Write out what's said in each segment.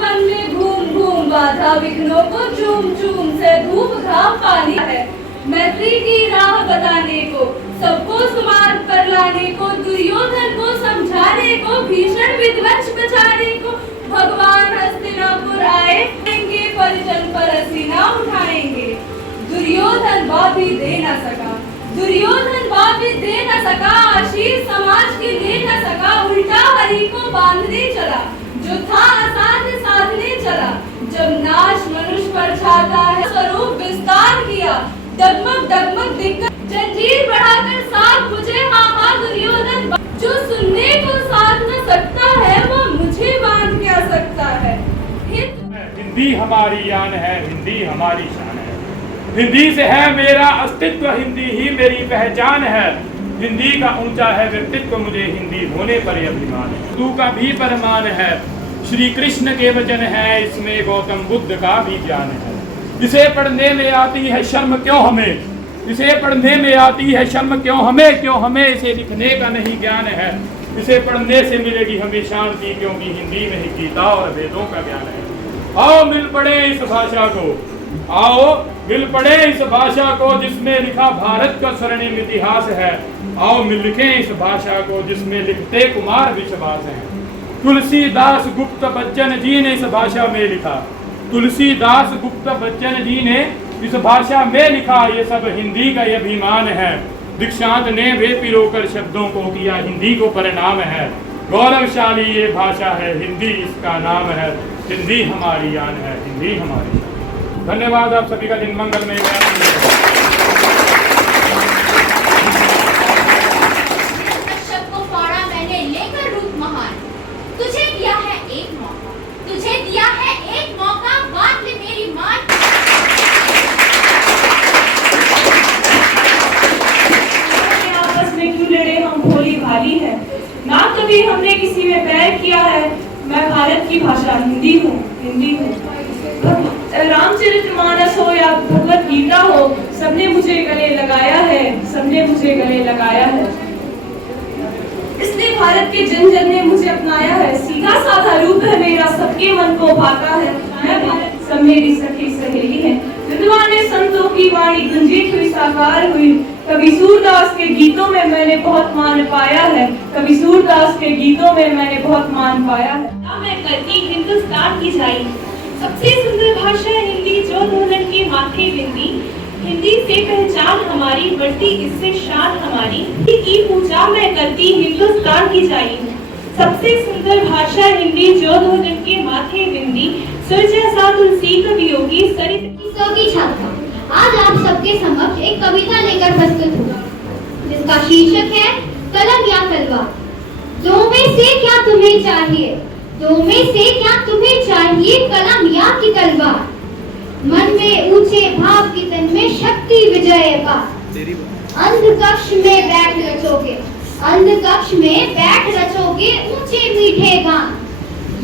One में घूम घूम बाधा विघ्नों को चूम चूम से धूप घाम पानी है। मैत्री की राह बताने को, सबको सुमार्ग पर लाने को, दुर्योधन को समझाने को, भीषण विध्वंस बचाने को भगवान हस्तिनापुर आएंगे, परिजन पर सीना उठाएंगे। दुर्योधन बाबी दे न सका, दुर्योधन बाबी दे न सका, आशीष समाज की दे न सका, उल्टा हरि को बांधने चला, जो था असाध्य साधने चला। जब नाश मनुष्य पर छाता है, स्वरूप विस्तार किया, डगमग डगमग दिक्कत जंजीर बढ़ाकर साथ मुझे हाँ दुर्योधन, जो सुनने को साथ न सकता है वो मुझे बांध क्या सकता है। हिंदी हमारी आन है, हिंदी हमारी शान है, हिंदी से है मेरा अस्तित्व, हिंदी ही मेरी पहचान है। हिंदी का ऊंचा है व्यक्तित्व, मुझे हिंदी होने पर अभिमान है। तू का भी परमान है, श्री कृष्ण के वचन है, इसमें गौतम बुद्ध का भी ज्ञान है। इसे पढ़ने में आती है शर्म क्यों हमें, इसे पढ़ने में आती है शर्म क्यों हमें इसे लिखने का नहीं ज्ञान है। इसे पढ़ने से मिलेगी हमें शांति, क्योंकि हिंदी में ही गीता और वेदों का ज्ञान है। आओ मिल पढ़े इस भाषा को, आओ मिल पढ़े इस भाषा को, जिसमें लिखा भारत का स्वर्णिम इतिहास है। आओ मिल लिखें इस भाषा को, जिसमें लिखते कुमार विश्वास है। तुलसीदास गुप्त बच्चन जी ने इस भाषा में लिखा, तुलसीदास गुप्त बच्चन जी ने इस भाषा में लिखा, ये सब हिंदी का अभिमान है। दीक्षांत ने वे पिरोकर शब्दों को किया, हिंदी को परिणाम है। गौरवशाली ये भाषा है, हिंदी इसका नाम है। हिंदी हमारी आन है, हिंदी हमारी शान। धन्यवाद, आप सभी का दिन मंगलमय हो। ना कभी हमने किसी में बैर किया है, मैं भारत की भाषा हिंदी हूँ, हिंदी हूँ। रामचरितमानस हो या भगवत गीता हो, सबने मुझे गले लगाया है, सबने मुझे गले लगाया है। इसलिए भारत के जन जन ने मुझे अपनाया है। सीधा साधा रूप है मेरा, सबके मन को भाता है। मैं भारत सब मेरी सखी सहेली है। विद्वान संतों की वाणी गुंजित हुई साकार हुई। कभी सूरदास के गीतों में मैंने बहुत मान पाया है, कभी सूरदास के गीतों में मैंने बहुत मान पाया है। मैं करती हिंदुस्तान की जाई, सबसे सुंदर भाषा हिंदी, जो ढोलन के माथे बिंदी। हिंदी से पहचान हमारी, बढ़ती इससे शान हमारी। की पूजा मैं करती हिंदुस्तान की जाई, सबसे सुंदर भाषा हिंदी, जो ढोलन के माथे बिंदी। सूर्य सा तुलसी कवि योगी सरित की छात्रा आज आप सबके समक्ष एक कविता लेकर प्रस्तुत हुआ, जिसका शीर्षक है कलम या तलवार। दो में से क्या तुम्हें चाहिए, दो में से क्या तुम्हें चाहिए, कलम या की तलवार। मन में ऊंचे भाव की तन में शक्ति विजय पार। अंधकक्ष में बैठ रचोगे, अंधकक्ष में बैठ रचोगे ऊंचे मीठे गान,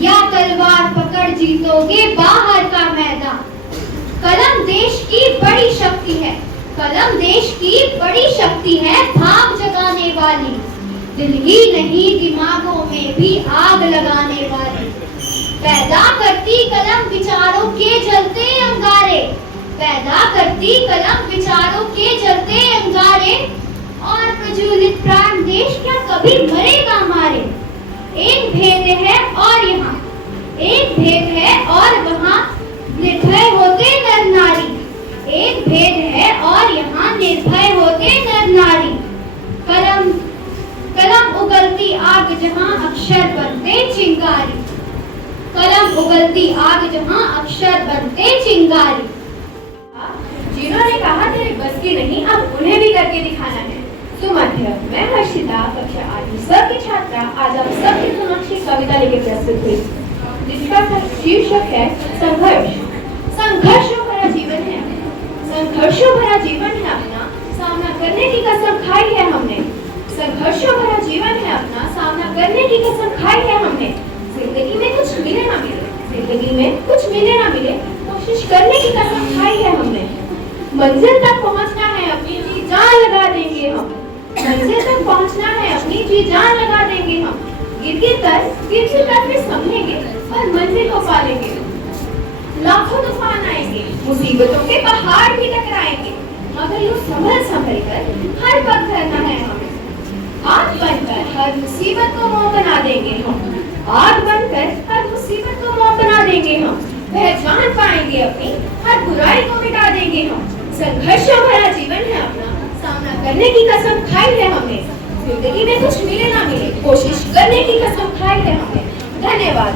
या तलवार पकड़ जीतोगे बाहर का मैदान। कलम देश की बड़ी शक्ति है, कलम देश की बड़ी शक्ति है, भाव जगाने वाली, दिल ही नहीं दिमागों में भी आग लगाने वाली। पैदा करती कलम विचारों के जलते अंगारे, पैदा करती कलम विचारों के जलते अंगारे। और प्रज्वलित प्राण देश क्या कभी मरेगा हमारे। एक भेद है और यहाँ, एक भेद है और वहाँ, निर्भय होते नर नारी। एक भेद है और यहाँ निर्भय होते नर नारी। कलम कलम उगलती आग जहाँ अक्षर बनते चिंगारी, कलम उगलती आग जहाँ अक्षर बनते चिंगारी। जिन्होंने कहा तेरे बस की नहीं, अब उन्हें भी करके दिखाना है। सुमध्य, मैं हर्षिता कक्षा 8 की छात्रा आज आप सबके समक्ष कविता लेकर प्रस्तुत हुई, जिसका शीर्षक है संघर्ष। संघर्षों भरा जीवन है, संघर्षों भरा जीवन है अपना, सामना करने की कसम खाई है हमने। संघर्षों भरा जीवन है अपना, सामना करने की कसम खाई है हमने। जिंदगी में कुछ मिले ना मिले, जिंदगी में कुछ मिले ना मिले, कोशिश करने की कसम खाई है हमने। मंजिल तक पहुंचना है, अपनी जी जान लगा देंगे हम। मंजिल तक पहुंचना है, अपनी जी जान लगा देंगे हम। गिर गिर कर फिर संभलेंगे, पर मंजिल को पालेंगे। लाखों तूफान आएंगे, मुसीबतों के पहाड़ भी टकराएंगे, मगर यूं संभल कर हर वक्त करना है हमें। आग बनकर हर मुसीबत को मोह बना देंगे हम। आग बनकर हर मुसीबत को मोह बना देंगे हम। पहचान पाएंगे अपनी हर बुराई को मिटा देंगे हम। संघर्षों भरा जीवन है अपना, सामना करने की कसम खाई है हमने। जिंदगी में कुछ मिले ना मिले, कोशिश करने की कसम खाई है हमने। धन्यवाद।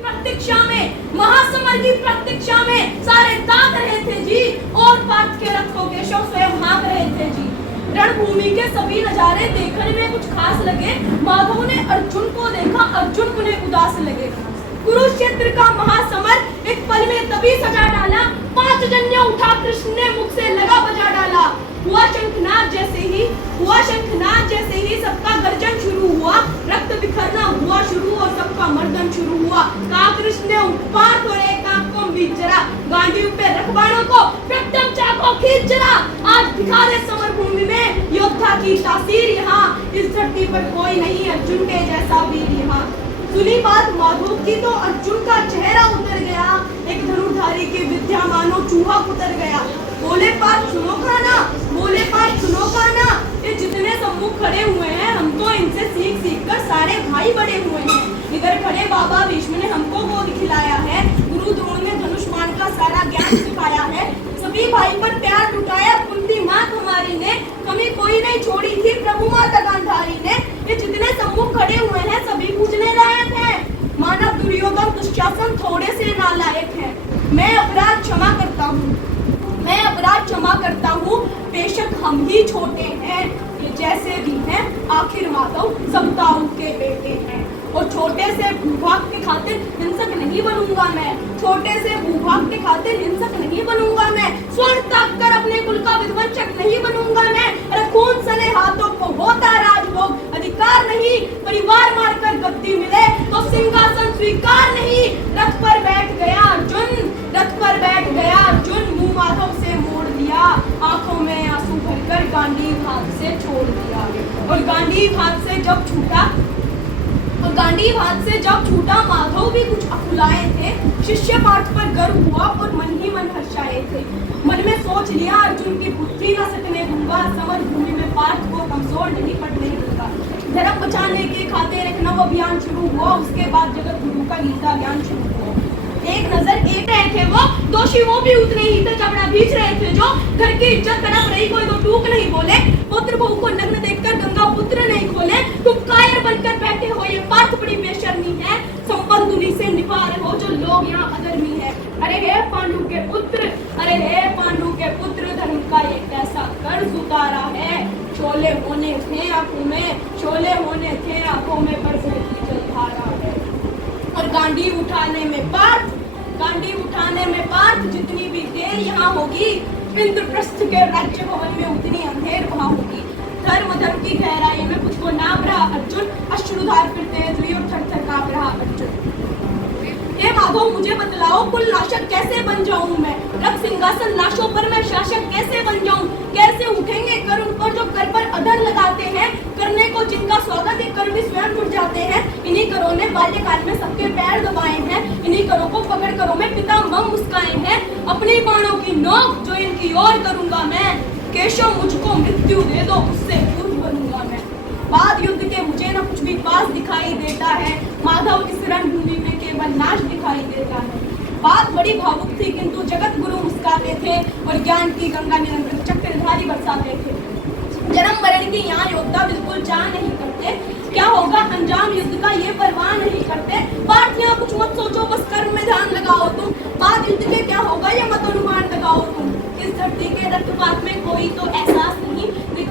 प्रतीक्षा में, महासमर की प्रतीक्षा में सारे ताक रहे थे जी, और पार्थ के रथों के शव स्वयं हाँक रहे थे जी। रणभूमि के सभी नजारे देखने में कुछ खास लगे। माधव ने अर्जुन को देखा, अर्जुन उन्हें उदास लगे। कुरुक्षेत्र का महासमर एक पल में तभी सजा डाला। 5 जन्य उठा कृष्ण ने मुख से लगा बजा डाला। हुआ शंखनाद जैसे ही सबका गर्जन शुरू हुआ। रक्त बिखरना हुआ शुरू और सबका मर्दन शुरू हुआ। कहा कृष्ण ने पार्थ और एकांत को बीच जरा, गांडीव पे रख बाणों को, प्रथम चाकों खींच जरा। आज दिखा दे समर भूमि में योद्धा की तासीर यहाँ। इस धरती पर कोई नहीं अर्जुन के जैसा वीर यहाँ। सुनी बात माधव की तो अर्जुन का चेहरा उतर गया। एक धनुर्धारी की विद्या मानो चूहा उतर गया। बोले पार्थ सुनो खाना, बोले पार्थ सुनो खाना। ये जितने सम्मुख खड़े हुए हैं, हम तो इनसे सीख कर सारे भाई बड़े हुए हैं। इधर खड़े बाबा भीष्म ने हमको गोद खिलाया है। गुरु द्रोण ने धनुष्मान का सारा ज्ञान सिखाया है। सभी भाई पर प्यार लुटाया कुंती माँ हमारी ने। कमी कोई नहीं छोड़ी थी प्रभु माता गांधारी ने। ये जितने सम्मुख खड़े हुए हैं सभी पूजने लायक हैं। मानव दुर्योधन दुशासन थोड़े से नालायक है। मैं अपराध क्षमा करता हूँ, बेशक हम ही छोटे हैं। ये जैसे भी हैं आखिर माधव सब ताऊ के बेटे हैं। और छोटे से भूभाग के खातिर हिंसक नहीं बनूंगा मैं। छोटे से भूभाग के खातिर हिंसक नहीं बनूंगा मैं। स्वर्ण ताक कर अपने कुल का विध्वंसक नहीं बनूंगा मैं। अरे खून सने हाथों को होता राजभोग, अधिकार नहीं परिवार मारकर गद्दी मिले तो सिंहासन स्वीकार नहीं। रथ पर बैठ गया अर्जुन, रथ पर बैठ गया अर्जुन। मुंह माधव से मोड़ दिया, आंखों में आंसू भरकर गांडीव हाथ से छोड़ दिया। और गांडीव हाथ से जब छूटा माधव भी कुछ अकुलाए थे। शिष्य पार्थ पर गर्व हुआ और मन ही मन हर्षाए थे। मन में सोच लिया अर्जुन की बुद्धि न सटने दूंगा। समर भूमि में पार्थ को कमजोर नहीं पड़ने दूंगा। धर्म बचाने के खातिर एक नव अभियान शुरू हुआ। उसके बाद जगत गुरु का गीता ज्ञान शुरू हुआ। एक नजर एक रहे थे वो, दोषी वो भी उतने ही थे, जबड़ा बीच रहे थे जो। घर की इज्जत तड़प रही, कोई तो टूक नहीं बोले। पुत्र बहू को नग्न देखकर गंगा पुत्र नहीं खोले। तुम कायर बनकर बैठे हो, ये पार्थ बड़ी बेशर्मी है। संबंध उन्हीं से निभा रहे हो जो लोग यहाँ अधर्मी है। अरे हे पांडु के पुत्र, अरे हे पांडु के पुत्र, धर्म का ये कैसा कर्ज उतारा है। शोले होने थे आंखों में, शोले होने थे आंखों में, पर बहती जलधारा है। और गांडीव उठाने में पार्थ जितनी भी देर यहाँ होगी, इंद्रप्रस्थ के राज्य भवन में उतनी अंधेर वहाँ होगी। धर्म की गहराई में कुछ को नाप रहा अर्जुन, अश्रुधार फिर तेज हुई और थर कांप रहा अर्जुन। हे माधव मुझे बतलाओ, कुल नाशक कैसे बन जाऊं मैं। रक्त सिंहासन लाशों पर मैं शासक कैसे बन जाऊं। कैसे उठेंगे कर उन पर जो कर पर अधर लगाते हैं। करने को जिनका स्वागत है कर भी स्वयं उठ जाते हैं। इन्हीं करों ने बाल्यकाल में सबके पैर दबाए हैं। इन्हीं करों को पकड़ करों में पिता मम मुस्काए हैं। अपनी बाणों की नोक जो इनकी ओर करूंगा मैं। केशव मुझको मृत्यु दे दो, उससे पूर्व बनूंगा मैं। बाद युद्ध के मुझे न कुछ भी पास दिखाई देता है। माधव इस रणभूमि में केवल नाश दिखाई देता है। बात बड़ी भावुक थी किंतु जगत गुरु मुस्काते थे और ज्ञान की गंगा निरंतर चक्रधारी बरसाते थे। जन्म मरण की यहाँ योद्धा बिल्कुल चाह नहीं करते। क्या होगा अंजाम युद्ध का ये परवाह नहीं करते। पार्थियों कुछ मत सोचो, बस कर्म में ध्यान लगाओ तुम। बाद युद्ध के क्या होगा ये मत अनुमान लगाओ तुम। इस धरती के रक्तपात में कोई तो एहसास नहीं।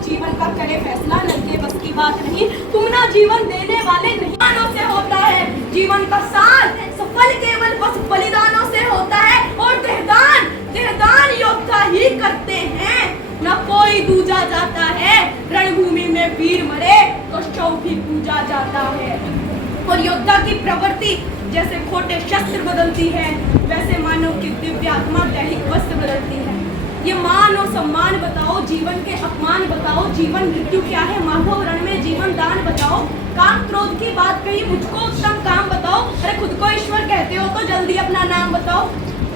जीवन का करे फैसला नंगे बस की बात नहीं। तुम ना जीवन देने वाले नहीं, बलिदानों से होता है जीवन का सार। सफल केवल बस बलिदानों से होता है। और देहदान योद्धा ही करते हैं। न कोई दूजा जाता है। रणभूमि में वीर मरे तो शव भी पूजा जाता है। और योद्धा की प्रवृत्ति जैसे खोटे शस्त्र बदलती है, वैसे मानव की दिव्य आत्मा दैहिक वस्त्र बदलती है। ये मान और सम्मान बताओ, जीवन के अपमान बताओ, जीवन मृत्यु क्या है, माधव रण में जीवन दान बताओ, काम क्रोध की बात कही मुझको उत्तम काम बताओ, अरे खुद को ईश्वर कहते हो तो जल्दी अपना नाम बताओ।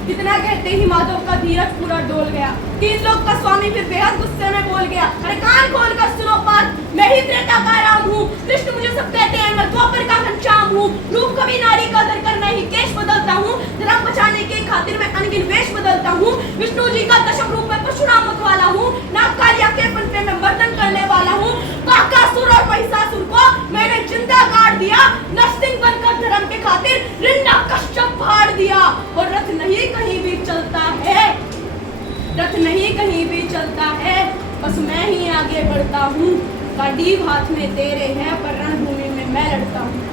कितना कहते ही माधव का धीरज पूरा डोल गया, तीन लोग का स्वामी फिर बेहद गुस्से में बोल गया, अरे कान खोल कर सुनो बात, मैं ही त्रेता का राम हूँ, कृष्ण मुझे सब कहते हैं, मैं द्वापर का घनश्याम हूँ, रूप कभी नारी का दर करना ही केश बदलता हूँ, धर्म बचाने के खातिर मैं अनगिन वेश बदलता हूँ, विष्णु जी का दशम रूप में परशुराम मत वाला हूँ, नाग कालिया के फन पे मैं मर्दन करने वाला हूँ, काकासुर और महिषासुर को मैंने जिंदा गाड़ दिया, नरसिंह बनकर धर्म के खातिर रिंदा कश्यप फाड़ दिया, और रथ नहीं कहीं भी चलता है, रथ नहीं कहीं भी चलता है, बस मैं ही आगे बढ़ता हूँ, कांडीव हाथ में तेरे हैं पर रणभूमि में मैं लड़ता हूँ।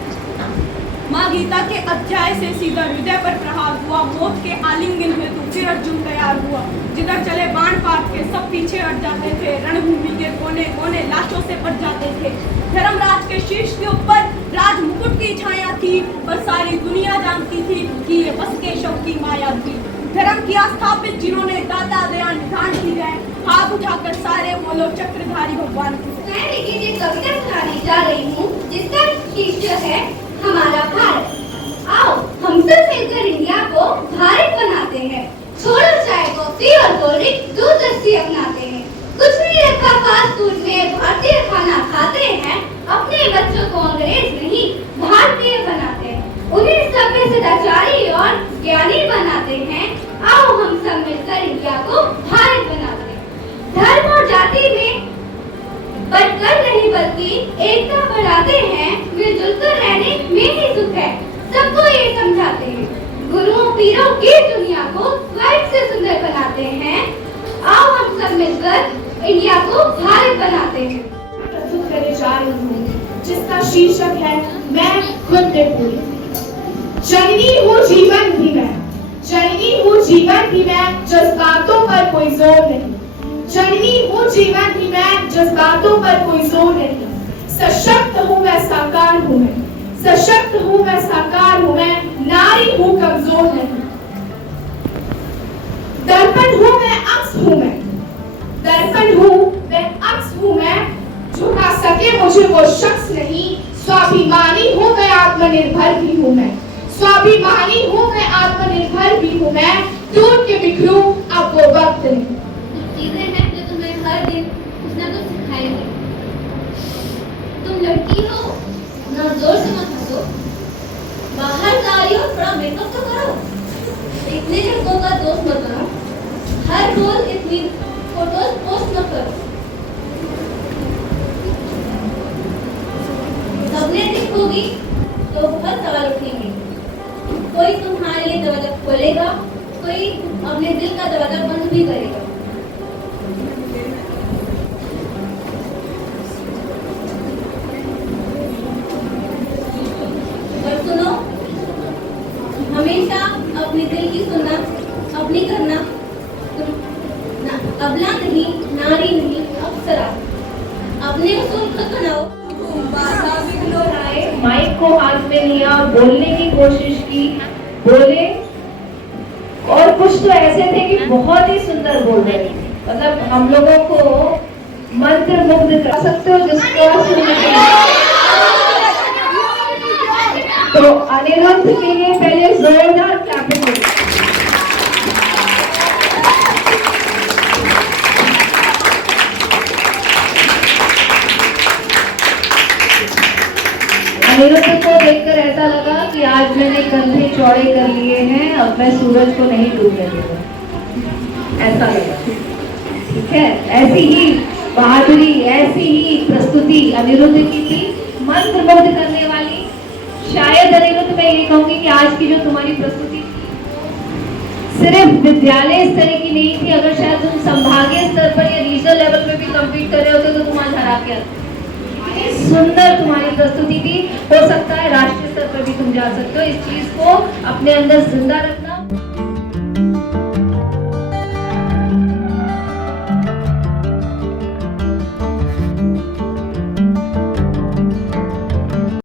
माँ गीता के अध्याय से सीधा हृदय पर प्रहार हुआ, मौत के आलिंगन हेतु फिर अर्जुन तैयार हुआ, जिधर चले बाण काट के सब पीछे हट जाते थे, रणभूमि के कोने कोने लाशों से पट जाते थे, धर्मराज के शीर्ष के ऊपर राज मुकुट की छाया थी, पर सारी दुनिया जानती थी कि ये बस के शव की माया थी। धर्म किया स्थापित जिन्होंने दाता दया निधान की जाए, हाथ उठाकर सारे बोलो चक्रधारी भगवान की। मैं देखिए जिस कविता सुनाने जा रही हूँ, जिसका शीर्षक है हमारा भारत। आओ हम सब मिलकर इंडिया को भारत बनाते हैं, छोड़ो चाय कॉफी और कोल्ड ड्रिंक, दूध लस्सी अपनाते हैं, कुछ नहीं रखा फास्ट फूड में, भारतीय खाना खाते हैं, अपने बच्चों को अंग्रेज नहीं भारतीय बनाते हैं, उन्हें सभ्य सदाचारी और ज्ञानी बनाते हैं। आओ हम सब मिलकर इंडिया को भारत बनाते हैं, धर्म और जाति में बटकर नहीं बल्कि एकता बढ़ाते हैं, मिलजुल कर रहने में ही सुख है, सबको ये समझाते हैं, गुरुओं पीरों की दुनिया को स्वर्ग से सुंदर बनाते हैं। आओ हम सब मिलकर इंडिया को भारत बनाते हैं। प्रस्तुत करने जा रही हूँ, जिसका शीर्षक है मैं खुद पे पूरी। जननी हूँ जीवन भी मैं, जननी हूँ जीवन भी मैं, जज्बातों पर कोई जोर नहीं, जननी हूँ जीवन भी मैं, जज्बातों पर कोई जोर नहीं, सशक्त हूँ मैं साकार हूँ मैं, सशक्त हूँ मैं साकार हूँ मैं, नारी हूँ कमजोर नहीं, दर्पण हूँ मैं अक्स हूँ मैं, दर्पण हूँ मैं अक्स हूँ मैं, झुका सके मुझे वो शख्स नहीं, स्वाभिमानी हूँ मैं आत्मनिर्भर भी हूँ मैं, स्वाभिमानी हूँ मैं आत्मनिर्भर भी हूँ मैं, टूट के बिखरूं अब वो वक्त नहीं। चीजें हैं जो तुम्हें हर दिन कुछ ना कुछ सिखाएंगे। तुम लड़की हो, ना जोर से मत हंसो, बाहर जा रही हो थोड़ा मेकअप तो करो, इतने लड़कों का दोस्त मत बनो, हर रोज इतनी फोटोज पोस्ट मत करो, सबने देखोगी तो बहुत सवाल उठेंगे, कोई तुम्हारे लिए दरवाजा खोलेगा, कोई अपने दिल का दरवाजा बंद भी करेगा। और सुनो, हमेशा अपने दिल की सुनना, अपनी करना, अबला नहीं, नारी नहीं, अप्सरा, अपने उसूल खुद बनाओ। माइक को हाथ में लिया, बोलने की कोशिश की, बोले और कुछ तो ऐसे थे कि बहुत ही सुंदर बोल रहे थे, मतलब हम लोगों को मंत्र मुग्ध कर सकते हो जिसको तो अनिरुद्ध के लिए पहले जोरदार क्लैपिंग होगी। अनिरुद्ध को देखकर ऐसा लगा कि आज मैंने कंधे चौड़े कर लिए हैं, अब मैं सूरज को नहीं डूबने दूंगा, ऐसा लगा। ठीक है, ऐसी ही बहादुरी, ऐसी ही प्रस्तुति अनिरुद्ध की थी, मंत्रमुग्ध करने वाली। शायद अनिरुद्ध मैं ये कहूंगी कि आज की जो तुम्हारी प्रस्तुति थी सिर्फ विद्यालय स्तर की नहीं थी, अगर शायद तुम संभागीय स्तर पर या रीजनल लेवल पे भी कम्पीट कर रहे होते तो तुम आज हरा के आते। सुंदर तुम्हारी प्रस्तुति थी, हो सकता है राष्ट्रीय स्तर पर भी तुम जा सकते हो। इस चीज को अपने अंदर जिंदा रख